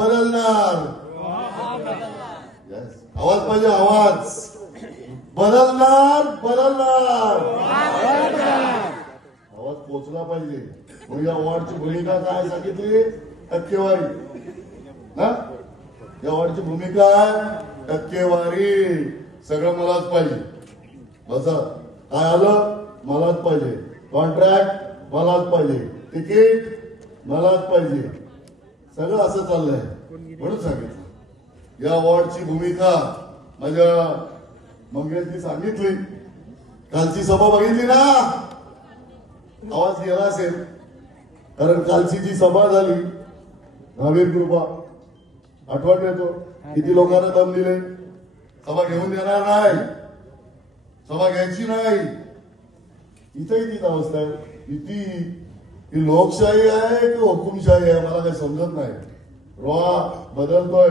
बदलणार. आवाज पाहिजे, आवाज. बदलणार बदलणार आवाज पोचला पाहिजे. या वॉर्डची भूमिका काय सांगितली? टक्केवारी. या वॉर्डची भूमिका टक्केवारी. सगळं मलाच पाहिजे. बसा, काय आलं मलाच पाहिजे. कॉन्ट्रॅक्ट मलाच पाहिजे. तिकीट मलाच पाहिजे. सगळं असं चाललंय. म्हणून सांगितलं या वॉर्डची भूमिका माझ्या मंगेशनी सांगितली. कालची सभा बघितली ना? आवाज गेला असेल, कारण कालची जी सभा झाली नवीन कृपा आठवण येतो. किती लोकांना दम दिले. सभा घेऊन देणार नाही, सभा घ्यायची नाही. इथेही तीच अवस्था आहे. ही लोकशाही आहे की हुकुमशाही आहे मला काही समजत नाही. रोहा बदलतोय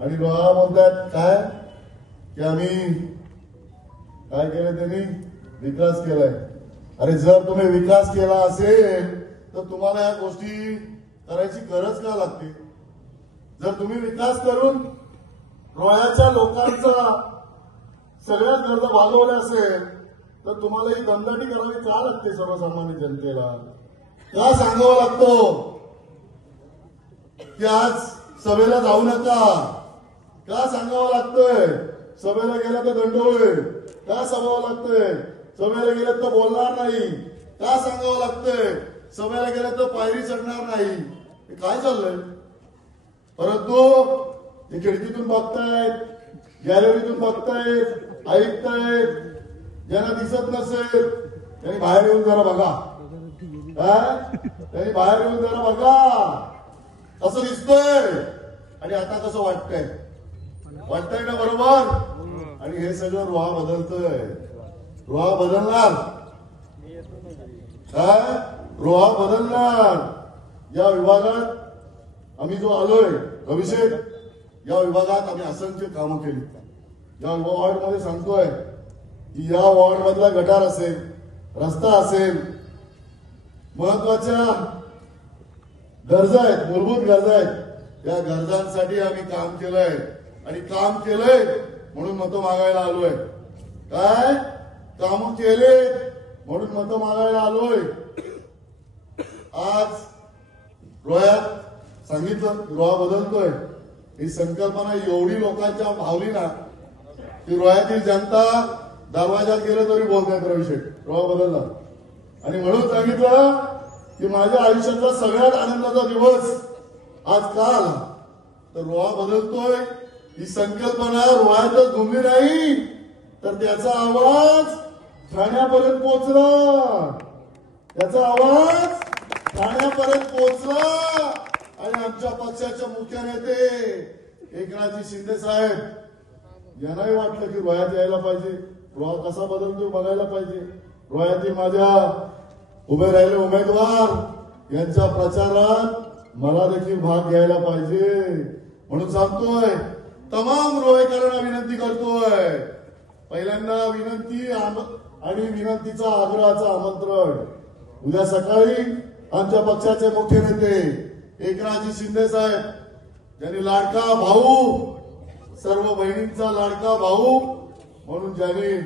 आणि रोहा म्हणतात काय की आम्ही काय केलं, त्यांनी विकास केलाय. अरे जर तुम्ही विकास केला असेल तर तुम्हाला या गोष्टी करायची गरज का लागते? जर तुम्ही विकास करून रोह्याच्या लोकांचा सगळ्याच गरजा भागवल्या असेल तर तुम्हाला ही दमदाटी करावी का लागते? सर्वसामान्य जनतेला का सांगावं लागतं की आज सभेला जाऊ नका? का सांगावं लागतंय? सभेला गेला तर दंडोळे का सांगावं लागतंय? सभेला गेलं तर बोलणार नाही का सांगावं लागतंय? सभेला गेलं तर पायरी चढणार नाही. हे काय चाललंय? परंतु ते खिडकीतून बघतायत, गॅलरीतून बघतायत, ऐकतायत. ज्यांना दिसत नसेल त्यांनी बाहेर येऊन जरा बघा. त्यांनी बाहेर येऊन जरा बघा कसं दिसतंय आणि आता कसं वाटतंय. वाटतंय ना बरोबर? आणि हे सगळं रोहा बदलतोय. रोहा बदलणार. रोहा बदलणार. या विभागात आम्ही जो आलोय अभिषेक, या विभागात आम्ही असंख्य कामं केली. या वॉर्ड मध्ये सांगतोय की या वॉर्ड मधला गटार असेल, रस्ता असेल, महत्वाच्या गरजा आहेत, मूलभूत गरजा आहेत. या गरजांसाठी आम्ही काम केलंय आणि काम केलंय म्हणून मतं मागायला आलोय. काय काम केले म्हणून मतं मागायला आलोय. आज रोह्यात सांगितलं रोहा बदलतोय. ही संकल्पना एवढी लोकांच्या भावली ना की रोह्यातील जनता दरवाजात गेलं तरी बोलतात अभिषेक रोहा बदलला. आणि म्हणून सांगितलं की माझ्या आयुष्यातला सगळ्यात आनंदाचा दिवस आज का आला तर रोहा बदलतोय. ही संकल्पना रोह्यातच घुमली नाही तर त्याचा आवाज ठाण्यापर्यंत पोहोचला. त्याचा आवाज ठाण्यापर्यंत पोहोचला. आणि आमच्या पक्षाचे मुख्य नेते एकनाथजी शिंदे साहेब यांनाही वाटलं की रोह्यात यायला पाहिजे. रोहा कसा बदलतो बघायला पाहिजे. रोह्यातील माझ्या उभे राहिले उमेदवार यांच्या प्रचारात मला देखील भाग घ्यायला पाहिजे. म्हणून सांगतोय तमाम रोहेकरांना विनंती करतोय. पहिल्यांदा विनंती आणि विनंतीचा आग्रहाचं आमंत्रण. उद्या सकाळी आमच्या पक्षाचे मुख्य नेते एकनाथजी शिंदे साहेब ज्यांनी लाडका भाऊ, सर्व बहिणींचा लाडका भाऊ म्हणून ज्यांनी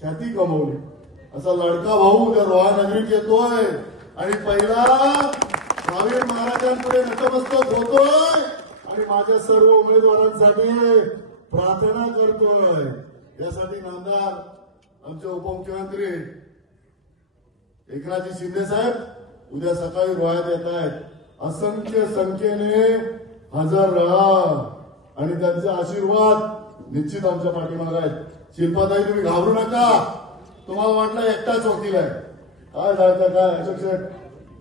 ख्याती कमवली, असा लाडका भाऊ उद्या रोहा नगरीत येतोय आणि पहिला महावीर महाराजांपुढे नतमस्तक होतोय आणि माझ्या सर्व उमेदवारांसाठी प्रार्थना करतोय. यासाठी नामदार आमचे उपमुख्यमंत्री एकनाथजी शिंदे साहेब उद्या सकाळी रोह्यात येत आहेत. असंख्य संख्येने हजर राहा आणि त्यांचे आशीर्वाद निश्चित आमच्या पाठीमागे आहेत. शिल्पाताई तुम्ही घाबरू नका. तुम्हाला वाटलं एकटाच वकील आहे काय जायचं काय अशोक,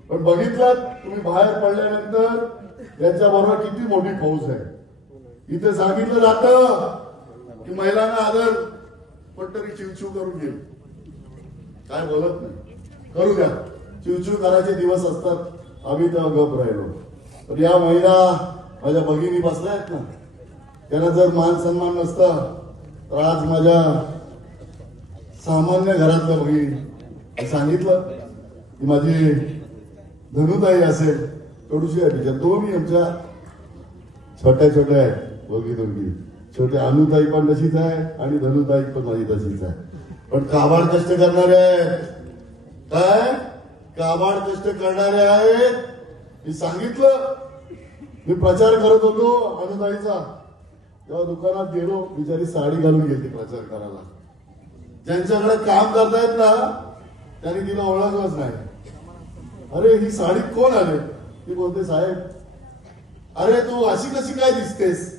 पण बघितलं तुम्ही बाहेर पडल्यानंतर यांच्याबरोबर किती मोठी फौज आहे. इथे सांगितलं जातं की महिलांना आदर पट्टरी चिवचिव करून घेईल. काय बोलत नाही, करू द्या. चिवचिव करायचे दिवस असतात. आम्ही तेव्हा गप राहिलो. तर या महिला माझ्या भगिनी बसल्या आहेत ना, त्यांना जर मान सन्मान नसता तर आज माझ्या सामान्य घरातल्या भगिनी सांगितलं की माझी धनुताई असेल कडूशी आहे तिच्या दोन्ही आमच्या छोट्या छोट्या आहेत दोघी दोघी. छोटे अनुताई पण तशीच आहे आणि धनुताई पण माझी तशीच आहे. पण काबाड कष्ट करणारे आहेत. काय काबाड कष्ट करणारे आहेत. मी सांगितलं, मी प्रचार करत होतो अनुताईचा, तेव्हा दुकानात गेलो, बिचारी साडी घालून गेली प्रचार करायला. ज्यांच्याकडे काम करतायत ना त्यांनी तिला ओळखलंच नाही. अरे ही साडी कोण आले? ती बोलते साहेब, अरे तू अशी कशी काय दिसतेस?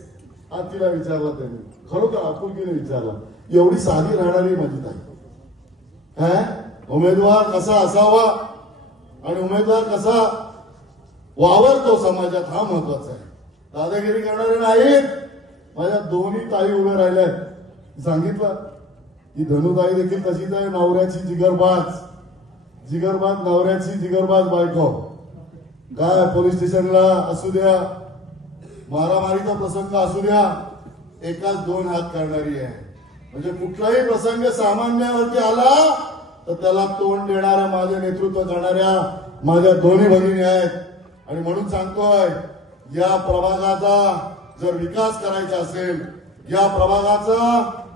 आज तिला विचारला त्यांनी, खरोखर आपुलकीने विचारला. एवढी साधी राहणारी माझी ताई. उमेदवार कसा असावा आणि उमेदवार कसा वावरतो समाजात, हा महत्वाचा आहे. दादागिरी करणारे नाहीत. माझ्या दोन्ही ताई उभ्या राहिल्यात. सांगितलं की धनुताई देखील तशीच आहे, नवऱ्याची जिगरबाज नवऱ्याची जिगरबाज बायको. काय पोलीस स्टेशनला असू द्या, मारामारीचा प्रसंग असू द्या, एकाच दोन हात करणारी आहे. म्हणजे कुठलाही प्रसंग सामान्यावरती आला तर त्याला तोंड देणाऱ्या, माझे नेतृत्व करणाऱ्या माझ्या दोन्ही भगिनी आहेत. आणि म्हणून सांगतोय, या प्रभागाचा जर विकास करायचा असेल, या प्रभागाचा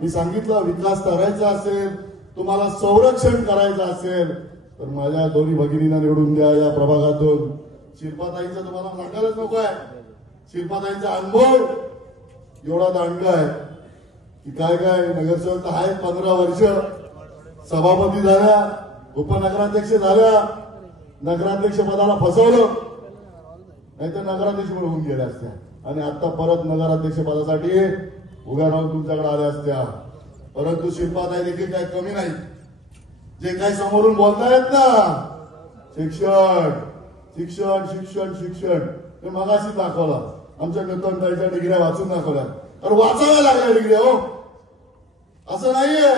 मी सांगितलं विकास करायचा असेल, तुम्हाला संरक्षण करायचं असेल तर माझ्या दोन्ही भगिनींना निवडून द्या. या प्रभागातून शिल्पाताईंचं तुम्हाला सांगायलाच नको आहे. शिल्पाताईंचा अनुभव एवढा दांडगा आहे की काय काय नगरसेवक आहेत. 15 वर्ष सभापती झाल्या, उपनगराध्यक्ष झाल्या, नगराध्यक्ष पदाला फसवलं, नाहीतर नगराध्यक्ष पण होऊन गेल्या असत्या आणि आता परत नगराध्यक्ष पदासाठी उभ्या राहून तुमच्याकडे आल्या असत्या. परंतु शिल्पाताई देखील काही कमी नाही. जे काही समोरून बोलतायत ना, शिक्षण शिक्षण शिक्षण शिक्षण, ते मगाशी दाखवलं. आमच्या नूतनताईच्या डिग्र्या वाचून दाखवल्या. तर वाचाव्या लागल्या डिग्र्या हो, असं नाहीये.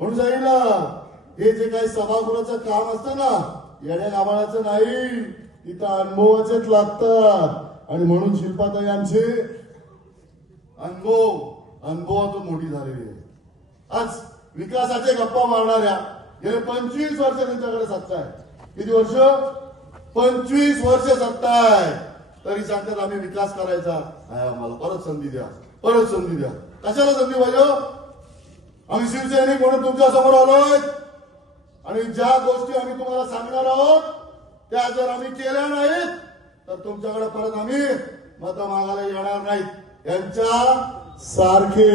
म्हणून सांगितलं, हे जे काही सभागृहाचं काम असतं ना, येण्या गाभाळाचं नाही, तिथं अनुभवाचेच लागतात. आणि म्हणून शिल्पाताई आमची अनुभवातून मोठी झालेली आहे. आज विकासाचे गप्पा मारणाऱ्या गेले 25 वर्ष त्यांच्याकडे सत्ता आहे. किती वर्ष? 25 वर्ष सत्ता आहे. तरी सांगतात आम्ही विकास करायचा आहे, आम्हाला परत संधी द्या, परत संधी द्या. कशाला संधी पाहिजे? आम्ही शिवसैनिक म्हणून तुमच्या समोर आलोय आणि ज्या गोष्टी आम्ही तुम्हाला सांगणार आहोत त्या जर आम्ही केल्या नाहीत तर तुमच्याकडे परत आम्ही मत मागायला येणार नाहीत. यांच्या सारखे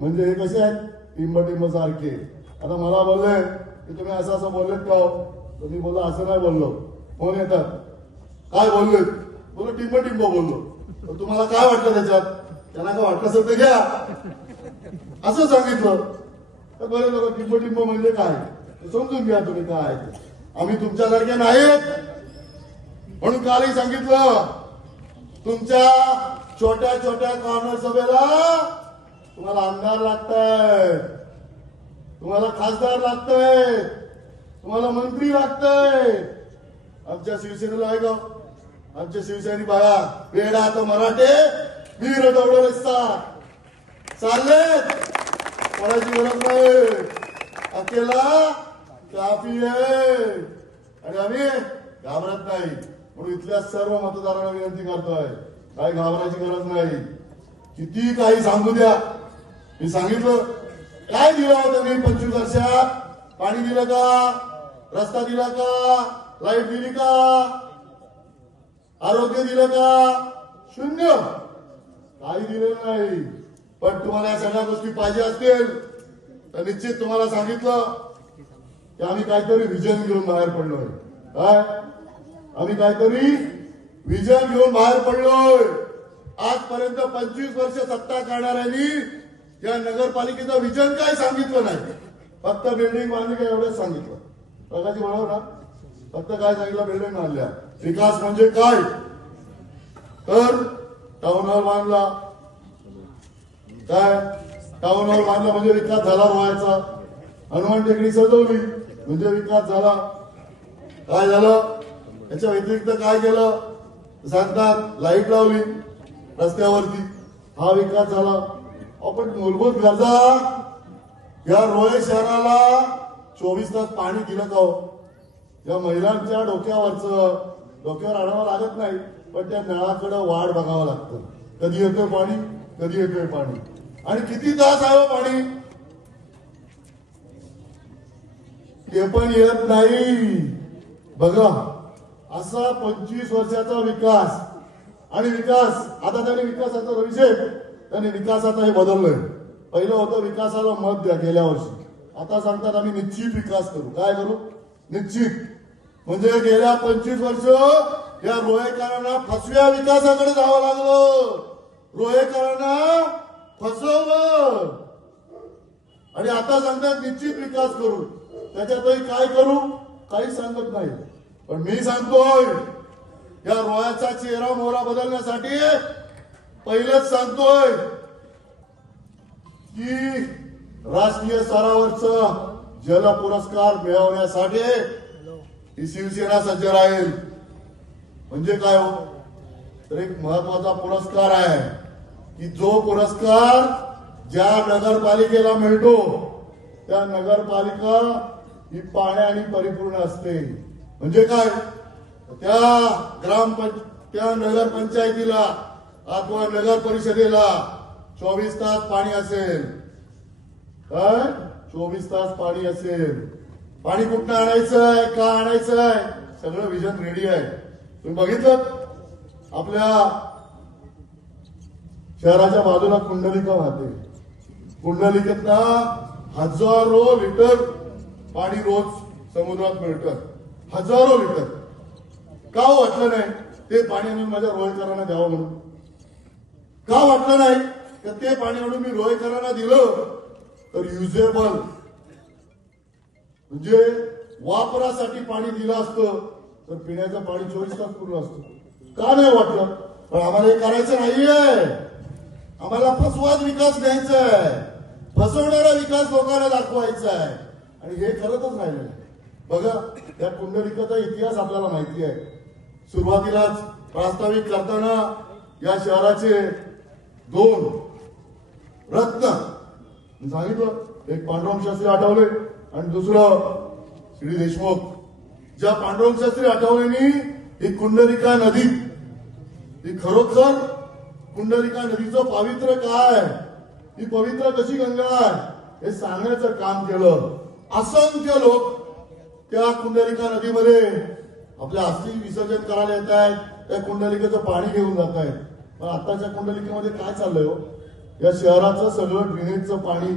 म्हणजे हे कसे आहेत? टिंब सारखे. आता मला बोलले की तुम्ही असं असं बोललेत का हो? तर मी बोललो असं नाही बोललो. फोन येतात, काय बोललेत? बोललो टिंब बोललो. तर तुम्हाला काय वाटलं त्याच्यात? त्यांना काय वाटलं असेल तर घ्या, असं सांगितलं. तर बरे लोक टिंब म्हणजे काय समजून घ्या तुम्ही काय. आम्ही तुमच्यासारखे नाहीत. म्हणून कालही सांगितलं, तुमच्या छोट्या छोट्या कॉर्नर सभेला तुम्हाला आमदार लागताय, तुम्हाला खासदार लागतंय, तुम्हाला मंत्री लागतंय. आमच्या शिवसेनेला आहे का? आमच्या शिवसैनिक बाया वेडा तर मराठे वीर दौडले चाललेत. कोणाची गरज नाही. अकेला काफी आहे आणि आम्ही घाबरत नाही. म्हणून इथल्या सर्व मतदारांना विनंती करतोय, काही घाबरायची गरज नाही. किती काही सांगू द्या. मी सांगितलं काय दिलं होतं मी 25 वर्षात? पाणी दिलं का? रस्ता दिला का? लाईट दिली का? आरोग्य दिलं का? शून्य, काही दिलं नाही. पण तुम्हाला या सगळ्या गोष्टी पाहिजे असतील तर निश्चित तुम्हाला सांगितलं की आम्ही काहीतरी विजन घेऊन बाहेर पडलोय. काय? आम्ही काहीतरी विजन घेऊन बाहेर पडलोय. आजपर्यंत 25 वर्ष सत्ता काढणाऱ्यांनी या नगरपालिकेचं विजन काय सांगितलं नाही. फक्त बिल्डिंग बांधली काय एवढंच सांगितलं. प्रकाशी बरोबर ना? फक्त काय सांगितलं? बिल्डिंग बांधल्या. विकास म्हणजे काय? तर टाउन हॉल बांधला. काय टाउन हॉल बांधला म्हणजे विकास झाला व्हायचा. हनुमान टेकडी सजवली म्हणजे विकास झाला. काय झालं? याच्या व्यतिरिक्त काय केलं सांगतात? लाईट लावली रस्त्यावरती, हा विकास झाला. आपण मूलभूत गरजा या रोहे शहराला 24 तास पाणी दिलं का हो? या महिलांच्या डोक्यावर आणावं लागत नाही, पण त्या नळाकडे वाढ बघावं लागतं. कधी येतोय पाणी, कधी येतोय पाणी, आणि किती तास आहे पाणी ते पण येत नाही. बघा असा 25 वर्षाचा विकास. आणि विकास आता त्यांनी विकासाचा विषय त्यांनी विकासाचा हे बदललंय. पहिलं होतं विकासाला मत द्या गेल्या वर्षी, आता सांगतात आम्ही निश्चित विकास करू. काय करू? निश्चित. म्हणजे गेल्या 25 वर्ष या रोहेकरांना फसव्या विकासाकडे जावं लागलं. रोहेकरांना फसवलं आणि आता सांगतात निश्चित विकास करू. त्याच्यातही काय करू काही सांगत नाही. पण मी सांगतोय या रोह्याचा चेहरा मोहरा बदलण्यासाठी पहिलेच सांगतोय की राष्ट्रीय स्तरावरचा जल पुरस्कार मिळवण्यासाठी ही शिवसेना सज्ज राहील. म्हणजे काय हो, तर एक महत्वाचा पुरस्कार आहे की जो पुरस्कार ज्या नगरपालिकेला मिळतो त्या नगरपालिका ही पाण्याने परिपूर्ण असते. म्हणजे काय, त्या नगरपंचायतीला अथवा नगर परिषदेला 24 तास पाणी असेल. काय 24 तास पाणी असेल. पाणी कुठं आणायचंय, का आणायचंय, सगळं विजन रेडी आहे. तुम्ही बघितलं आपल्या शहराच्या बाजूला कुंडलिका वाहते. कुंडलिकेतना हजारो लिटर पाणी रोज समुद्रात मिळतं. हजारो लिटर. का वाटलं नाही ते पाणी आणून माझ्या रोहेकरांना द्यावं म्हणून? का वाटलं नाही तर ते पाणी आणून मी रोहेकरांना दिलं तर युजेबल म्हणजे वापरासाठी पाणी दिलं असतं तर पिण्याचं पाणी 24 तास पूर्ण असतं. का नाही वाटलं? पण आम्हाला हे करायचं नाहीये. आम्हाला फसवाच विकास द्यायचा आहे. फसवणारा विकास लोकांना दाखवायचा आहे आणि हे करतच राहिलं. बघा त्या कुंडलिकाचा इतिहास आपल्याला माहिती आहे. सुरुवातीलाच प्रास्ताविक करताना या शहराचे 2 रत्न सांगितलं. एक पांडुरंग शास्त्री आठवले आणि दुसरं श्री देशमुख. ज्या पांडुरंग शास्त्री आठवलेंनी ही कुंडलिका नदी, ही खरोखर कुंडलिका नदीचं पावित्र्य काय, ही पवित्र कशी गंगा आहे हे सांगण्याचं काम केलं. असंख्य लोक त्या कुंडलिका नदीमध्ये आपल्या अस्थि विसर्जन करायला येत आहेत. त्या कुंडलिकेचं पाणी घेऊन जात आहेत. पण आताच्या कुंडलिकेमध्ये काय चाललंय हो, या शहराचं सगळं ड्रेनेजचं पाणी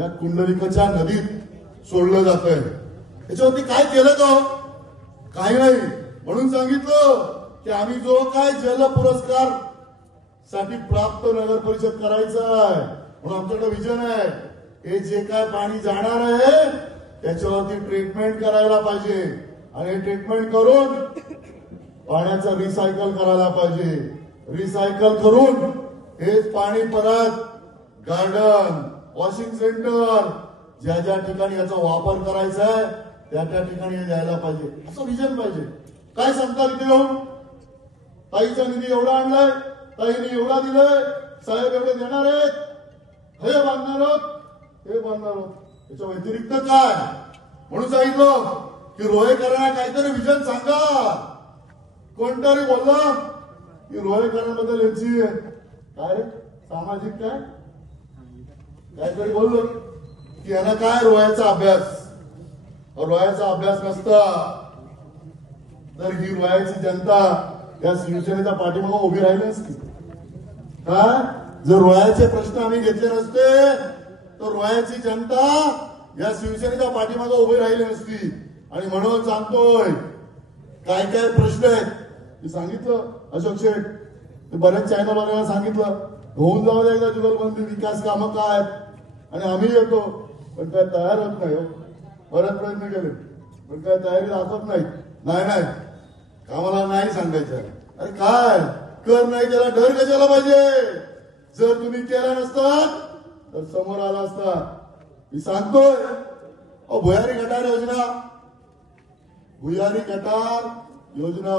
या कुंडलिकेच्या नदीत सोडलं जात आहे. त्याच्यावरती काय केलं तो? काही नाही. म्हणून सांगितलं की आम्ही जो काय जल पुरस्कार साठी प्राप्त नगर परिषद करायचं आहे म्हणून आमच्याकडे विजन आहे. हे जे काय पाणी जाणार आहे त्याच्यावरती ट्रीटमेंट करायला पाहिजे आणि ट्रीटमेंट करून पाण्याचं रिसायकल करायला पाहिजे. रिसायकल करून हेच पाणी परत गार्डन, वॉशिंग सेंटर, ज्या ज्या ठिकाणी याचा वापर करायचा आहे त्या त्या ठिकाणी द्यायला पाहिजे. असं विजन पाहिजे. काय सांगता इथे येऊन ताईचा निधी एवढा आणलाय, ताईने एवढा दिलाय, साहेब एवढे देणार आहेत, हे बांधणार आहोत, हे बांधणार आहोत, त्याच्या व्यतिरिक्त काय? म्हणून सांगितलं की रोहेकरांना काहीतरी विजन सांगा. कोणतरी बोलला की रोहेकरांबद्दल यांची काय सामाजिक काय काहीतरी बोललो की यांना काय रोह्याचा अभ्यास. रोह्याचा अभ्यास नसता तर ही रोह्याची जनता या शिवसेनेच्या पाठीमागे उभी राहिली असती का? जर रोह्याचे प्रश्न आम्ही घेतले नसते तर रोह्याची जनता या शिवसेनेच्या पाठीमागे उभी राहिली नसती. आणि म्हणून सांगतोय काय काय प्रश्न आहेत ते सांगितलं. अशोक शेठ बऱ्याच चॅनलवाल्यांना सांगितलं होऊन जाऊ द्या एकदा जुगलबंदी, विकास कामं काय आणि आम्ही येतो पण काय तयार होत नाही. बरेच प्रयत्न केले पण काय तयारी दाखवत नाही. नाही कामाला नाही सांगायचं. अरे काय कर नाही त्याला डर कशाला पाहिजे? जर तुम्ही केला नसतात तर समोर आला असता. मी सांगतोय भुयारी गटार योजना, भुयारी गटार योजना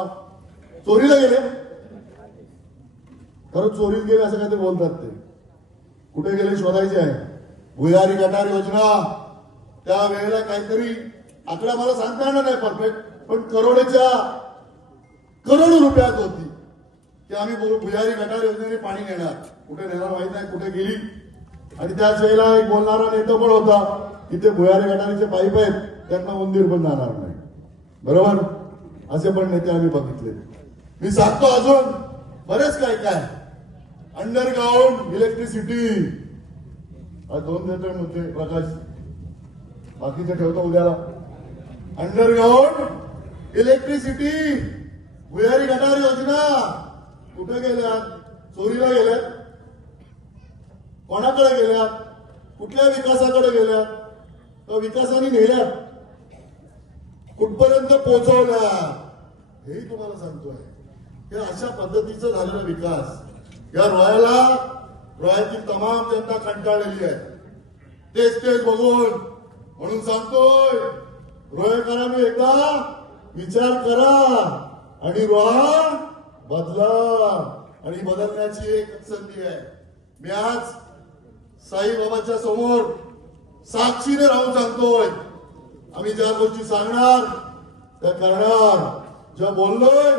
चोरीला गेले. खरंच चोरीला गेले असं काय ते बोलतात. ते कुठे गेले शोधायचे आहे. भुयारी गटार योजना त्यावेळेला काहीतरी आकडा मला सांगता येणार नाही परफेक्ट पण करोडो रुपयात होती. की आम्ही भुयारी गटार योजनेने पाणी नेणार. कुठे नेणार माहित नाही, कुठे गेली. आणि त्याच वेळेला एक बोलणारा नेता पण होता की ते भुयारी गटारीचे पाईप आहेत त्यांना उंदीर पण जाणार नाही. बरोबर, असे पण नेते आम्ही बघितले. मी सांगतो अजून बरेच काय काय. अंडरग्राउंड इलेक्ट्रिसिटी, दोन देतोय मुद्दे प्रकाश, बाकीचे ठेवतो उद्याला. अंडरग्राउंड इलेक्ट्रिसिटी, भुयारी गटार योजना कुठे गेल्या? चोरीला गेल्यात? कोणाकडे गेल्यात? कुठल्या विकासाकडे गेल्यात? तर विकासाने नेल्यात? कुठपर्यंत पोहोचवल्या? हेही तुम्हाला सांगतोय. हे अशा पद्धतीचं झालेला विकास या रोह्यातील तमाम जनता कंटाळलेली आहे. तेच तेच बघून. म्हणून सांगतोय रोहेकरांनी एकदा विचार करा आणि रोहा बदला. आणि बदलण्याची एक संधी आहे. मी आज साईबाबाच्या समोर साक्षीने राहून सांगतोय, आम्ही ज्या गोष्टी सांगणार त्या करणार. ज्या बोललोय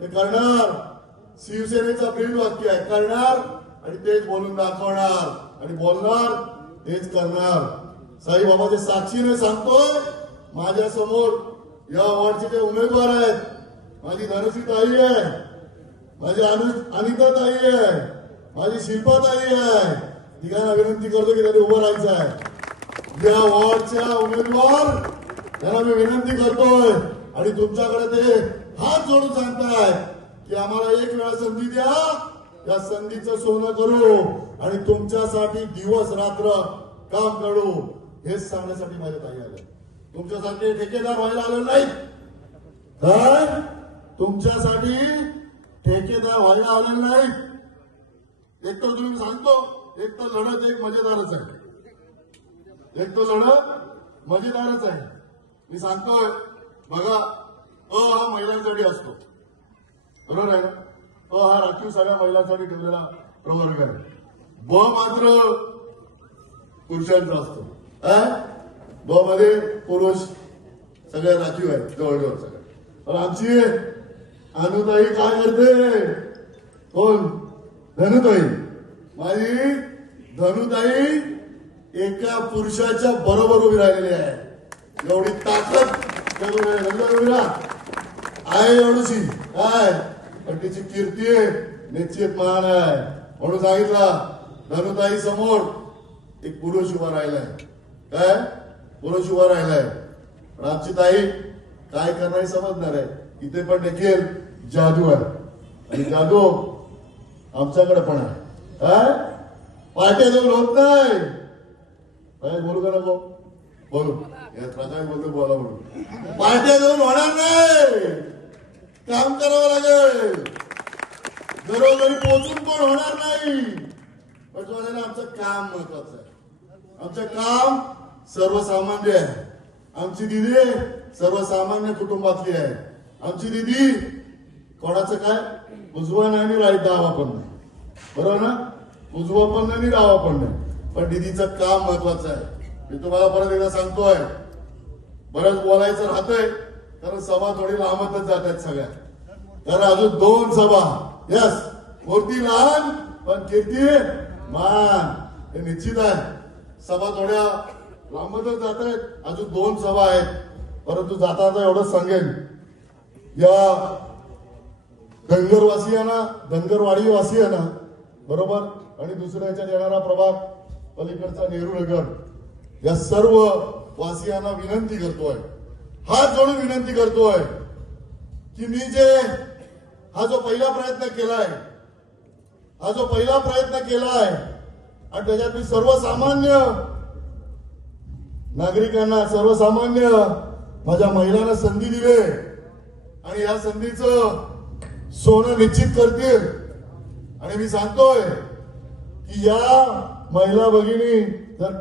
ते करणार. शिवसेनेचा ब्रीड वाक्य आहे, करणार आणि तेच बोलून दाखवणार आणि बोलणार तेच करणार. साईबाबाच्या साक्षीने सांगतोय, माझ्या समोर या वॉर्डचे जे उमेदवार आहेत, माझी धनश्री ताई आहे, माझी अनिता ताई आहे, माझी शिल्पा ताई आहे, तिघांना विनंती करतो की त्यांनी उभं राहायचं आहे. या वॉर्डच्या उमेदवार त्यांना मी विनंती करतोय आणि तुमच्याकडे ते हात जोडून सांगताय की आम्हाला एक वेळा संधी द्या, या संधीचं सोनं करू आणि तुमच्यासाठी दिवस रात्र काम करू. हेच सांगण्यासाठी माझ्या ताई आल्या. तुमच्यासाठी ठेकेदार व्हायला आलं नाही, काय तुमच्यासाठी ठेकेदार व्हायला आलेलं नाही. एक तर तुम्ही सांगतो, एक तर लढत एक मजेदारच आहे, एक तर लढत मजेदारच आहे. मी सांगतोय बघा, हा महिलांसाठी असतो, बरोबर आहे ना? हा राखीव सगळ्या महिलांसाठी ठेवलेला प्रवर्ग आहे. मात्र पुरुषांचा असतो. ब मध्ये पुरुष सगळ्या राखीव आहेत जवळजवळ सगळ्या. पण आमची अनुताई काय करते? कोण? धनुताई. माझी धनुताई एका पुरुषाच्या बरोबर उभी राहिलेली आहे. एवढी ताकद उभी आहे एवढीशी काय, पण तिची कीर्ती निश्चित मान आहे. म्हणून सांगितला धनुताई समोर एक पुरुष उभा राहिलाय. काय पुरुष उभा राहिलाय. पण आमची ताई काय करणार समजणार आहे. इथे पण देखील जादू आहे आणि जादू आमच्याकडे पण आहे. काय पार्ट्या जाऊन होत नाही. काय बोलू का नको? बोलू या प्रकाश बोलतो, बोला म्हणून. पार्ट्या जाऊन होणार नाही, काम करावं लागेल. घरोघरी पोहोचून पण होणार नाही. पण आमचं काम महत्वाचं आहे. आमचं काम सर्वसामान्य आहे. आमची दिदी सर्वसामान्य कुटुंबातली आहे. आमची दिदी कोणाचं काय उजवा नाही आणि राईट डावा पण नाही, बरोबर ना? उजवा पण नाही आणि डावा पण नाही, पण दिदीचं काम महत्वाचं आहे. मी तुम्हाला परत एकदा सांगतोय, बरंच बोलायचं राहतंय कारण सभा थोडी लांबतच जात आहेत सगळ्या. कारण अजून 2 सभा. यस, मूर्ती लहान पण कीर्ती मान, हे निश्चित आहे. सभा थोड्या लांबतच जात आहेत. अजून 2 सभा आहेत. परंतु जाता एवढंच सांगेन, या धनगरवासियांना, धनगरवाडी वासियांना, बरोबर, आणि दुसऱ्या याच्यात येणारा प्रभाग पलीकडचा नेहरू नगर, या सर्व वासियांना विनंती करतोय, हात जोडून विनंती करतोय की मी जे हा जो पहिला प्रयत्न केलाय, हा जो पहिला प्रयत्न केलाय आणि त्याच्यात मी सर्वसामान्य नागरिकांना, सर्वसामान्य माझ्या महिलांना संधी दिली आणि या संधीचं सोनं निश्चित करतील. आणि मी सांगतोय की या महिला भगिनी जर